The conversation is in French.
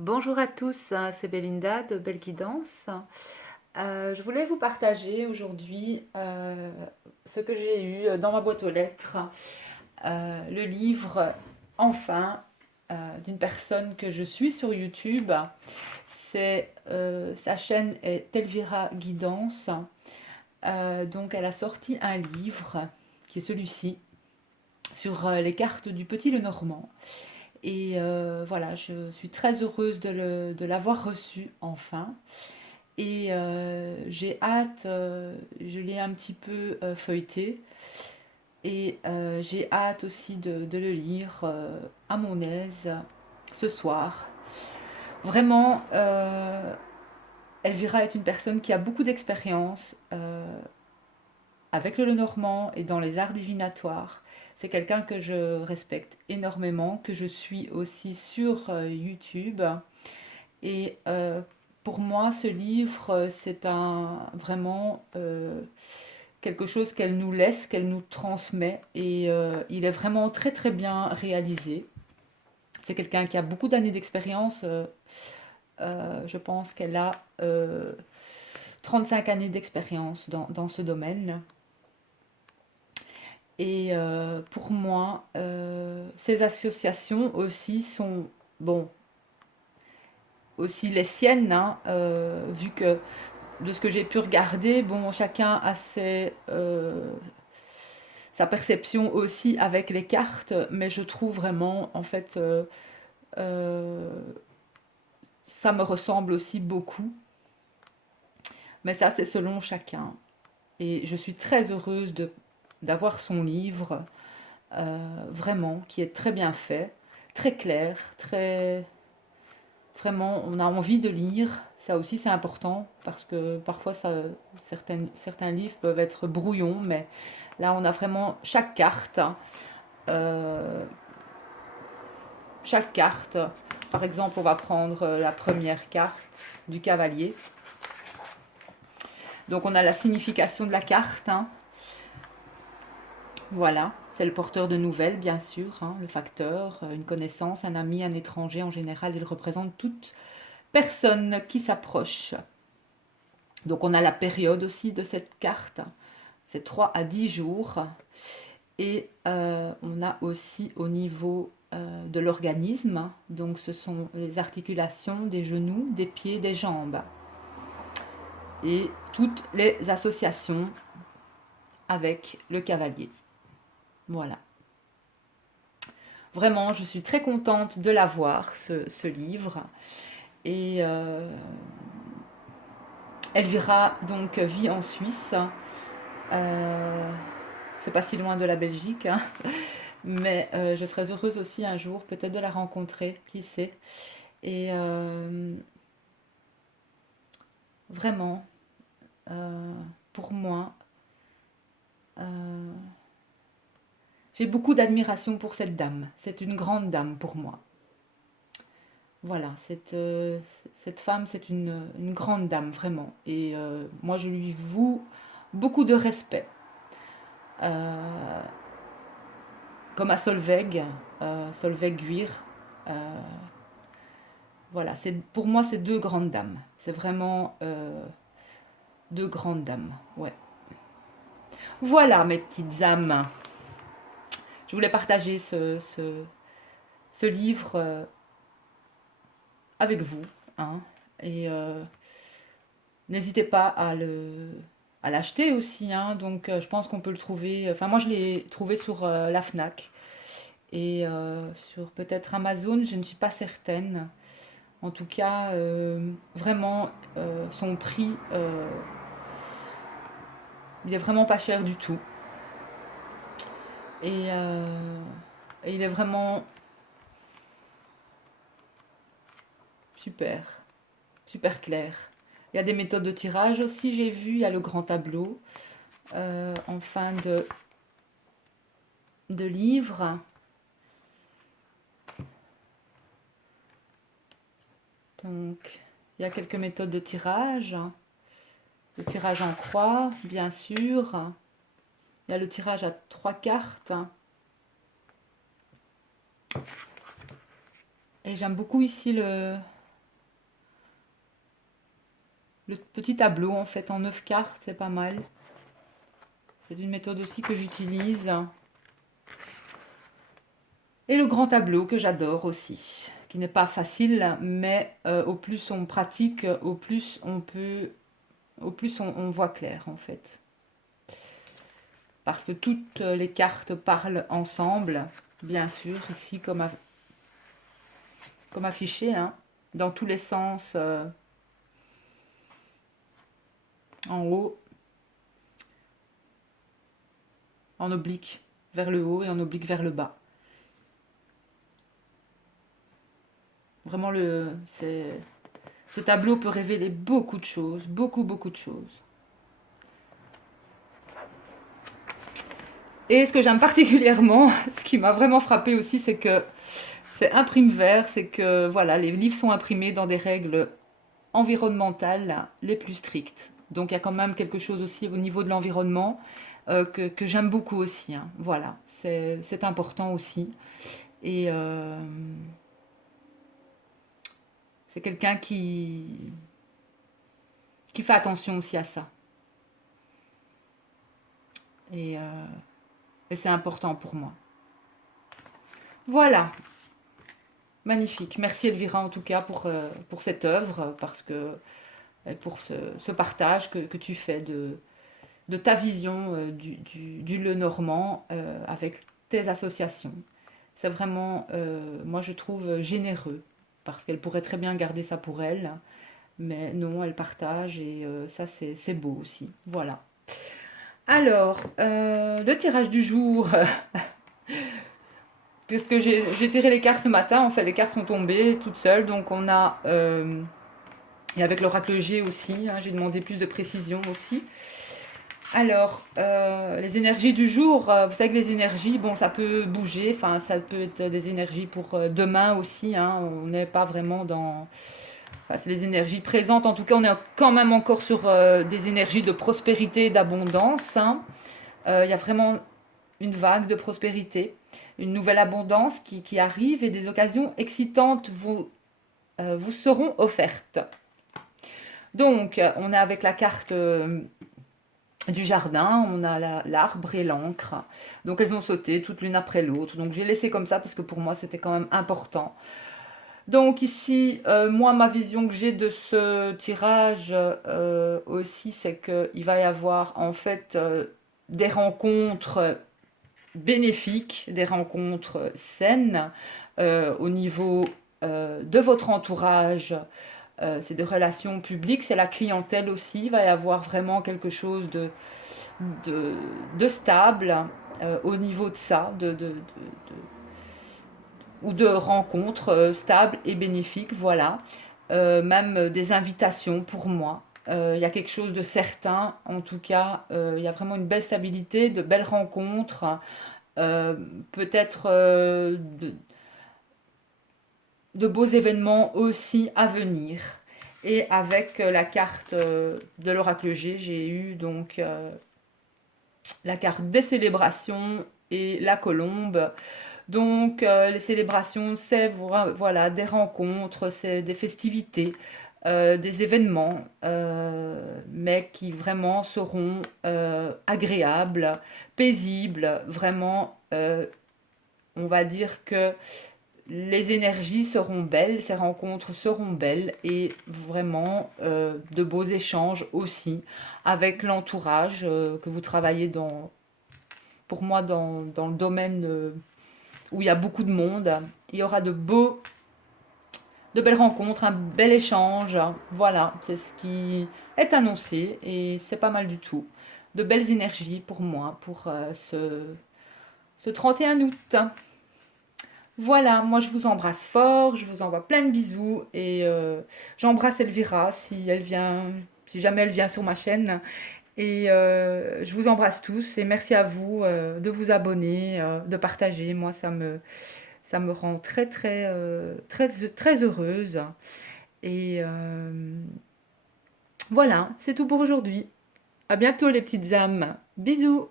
Bonjour à tous, c'est Belinda de Belle Guidance. Je voulais vous partager aujourd'hui ce que j'ai eu dans ma boîte aux lettres, le livre enfin d'une personne que je suis sur YouTube. Sa chaîne est Elvira Guidance. Donc elle a sorti un livre qui est celui-ci sur les cartes du Petit Lenormand. Et voilà, je suis très heureuse de l'avoir reçu enfin. Et j'ai hâte, je l'ai un petit peu feuilleté. Et j'ai hâte aussi de le lire à mon aise ce soir. Vraiment, Elvira est une personne qui a beaucoup d'expérience avec le Lenormand et dans les arts divinatoires. C'est quelqu'un que je respecte énormément, que je suis aussi sur YouTube. Et pour moi, ce livre, c'est vraiment quelque chose qu'elle nous laisse, qu'elle nous transmet. Et il est vraiment très très bien réalisé. C'est quelqu'un qui a beaucoup d'années d'expérience. Je pense qu'elle a 35 années d'expérience dans ce domaine. Et pour moi, ces associations aussi sont, bon, aussi les siennes, hein, vu que de ce que j'ai pu regarder, bon, chacun a sa perception aussi avec les cartes, mais je trouve vraiment, en fait, euh, ça me ressemble aussi beaucoup. Mais ça, c'est selon chacun. Et je suis très heureuse d'avoir son livre, vraiment, qui est très bien fait, très clair, très, vraiment, on a envie de lire. Ça aussi, c'est important parce que parfois, certains livres peuvent être brouillons, mais là, on a vraiment chaque carte. euh, Chaque carte. Par exemple, on va prendre la première carte du cavalier. Donc, on a la signification de la carte, hein. Voilà, c'est le porteur de nouvelles, bien sûr, hein, le facteur, une connaissance, un ami, un étranger. En général, il représente toute personne qui s'approche. Donc on a la période aussi de cette carte, c'est 3 à 10 jours. Et on a aussi au niveau de l'organisme, donc ce sont les articulations des genoux, des pieds, des jambes. Et toutes les associations avec le cavalier. Voilà. Vraiment, je suis très contente de l'avoir, ce livre. Et Elvira donc vit en Suisse. Euh, c'est pas si loin de la Belgique, hein. Mais je serais heureuse aussi un jour peut-être de la rencontrer, qui sait. Et vraiment, euh, pour moi, euh, j'ai beaucoup d'admiration pour cette dame. C'est une grande dame pour moi. Voilà, cette femme, c'est une grande dame, vraiment. Et moi, je lui voue beaucoup de respect. Euh, Comme à Solveig, Solveig Guir. Euh, voilà, pour moi, c'est deux grandes dames. C'est vraiment deux grandes dames. Ouais. Voilà, mes petites âmes. Je voulais partager ce livre avec vous, hein. Et n'hésitez pas à l'acheter aussi, hein. Donc, je pense qu'on peut le trouver. Enfin, moi, je l'ai trouvé sur la Fnac et sur peut-être Amazon. Je ne suis pas certaine. En tout cas, vraiment, son prix, il est vraiment pas cher du tout. Et, et il est vraiment super, super clair. Il y a des méthodes de tirage aussi, j'ai vu. Il y a le grand tableau en fin de livre. Donc, il y a quelques méthodes de tirage. Le tirage en croix, bien sûr. Il y a le tirage à 3 cartes. Et j'aime beaucoup ici le petit tableau en fait en 9 cartes, c'est pas mal. C'est une méthode aussi que j'utilise. Et le grand tableau que j'adore aussi, qui n'est pas facile, mais au plus on pratique, au plus on peut, au plus on voit clair en fait. Parce que toutes les cartes parlent ensemble, bien sûr, ici comme affiché, hein, dans tous les sens, en haut, en oblique vers le haut et en oblique vers le bas. Vraiment, ce tableau peut révéler beaucoup de choses, beaucoup de choses. Et ce que j'aime particulièrement, ce qui m'a vraiment frappé aussi, c'est que c'est imprime-vert, c'est que voilà, les livres sont imprimés dans des règles environnementales les plus strictes. Donc il y a quand même quelque chose aussi au niveau de l'environnement que j'aime beaucoup aussi, hein. Voilà, c'est important aussi. Et c'est quelqu'un qui fait attention aussi à ça. Et, euh, et c'est important pour moi. Voilà, magnifique. Merci Elvira en tout cas pour cette œuvre, parce que pour ce partage que tu fais de ta vision du Lenormand avec tes associations. C'est vraiment, moi je trouve, généreux, parce qu'elle pourrait très bien garder ça pour elle, mais non, elle partage et ça c'est beau aussi. Voilà. Alors, le tirage du jour, puisque j'ai tiré les cartes ce matin, en fait les cartes sont tombées toutes seules, donc on a, et avec l'oracle G aussi, hein, j'ai demandé plus de précision aussi. Alors, les énergies du jour, vous savez que les énergies, bon, ça peut bouger, enfin, ça peut être des énergies pour demain aussi, hein, on n'est pas vraiment dans... Enfin, c'est les énergies présentes, en tout cas, on est quand même encore sur des énergies de prospérité et d'abondance, hein. Il y a vraiment une vague de prospérité, une nouvelle abondance qui arrive et des occasions excitantes vous seront offertes. Donc, on est avec la carte du jardin, on a l'arbre et l'encre. Donc elles ont sauté toutes l'une après l'autre. Donc j'ai laissé comme ça parce que pour moi c'était quand même important. Donc ici, moi ma vision que j'ai de ce tirage aussi, c'est qu'il va y avoir en fait des rencontres bénéfiques, des rencontres saines au niveau de votre entourage. C'est des relations publiques, c'est la clientèle aussi. Il va y avoir vraiment quelque chose de, de stable au niveau de ça, ou de rencontres stables et bénéfiques, voilà. Même des invitations pour moi. Il y a quelque chose de certain, en tout cas, il y a vraiment une belle stabilité, de belles rencontres, peut-être de beaux événements aussi à venir. Et avec la carte de l'oracle G, j'ai eu donc la carte des célébrations et la colombe. Donc les célébrations, c'est voilà, des rencontres, c'est des festivités, des événements, mais qui vraiment seront agréables, paisibles, vraiment, on va dire que les énergies seront belles, ces rencontres seront belles et vraiment de beaux échanges aussi avec l'entourage que vous travaillez pour moi dans le domaine où il y a beaucoup de monde. Il y aura de belles rencontres, un bel échange. Voilà, c'est ce qui est annoncé et c'est pas mal du tout. De belles énergies pour moi, pour ce 31 août. Voilà, moi je vous embrasse fort, je vous envoie plein de bisous et j'embrasse Elvira si jamais elle vient sur ma chaîne. Et je vous embrasse tous et merci à vous de vous abonner, de partager. Moi, ça me rend très heureuse. Et voilà, c'est tout pour aujourd'hui. À bientôt les petites âmes. Bisous.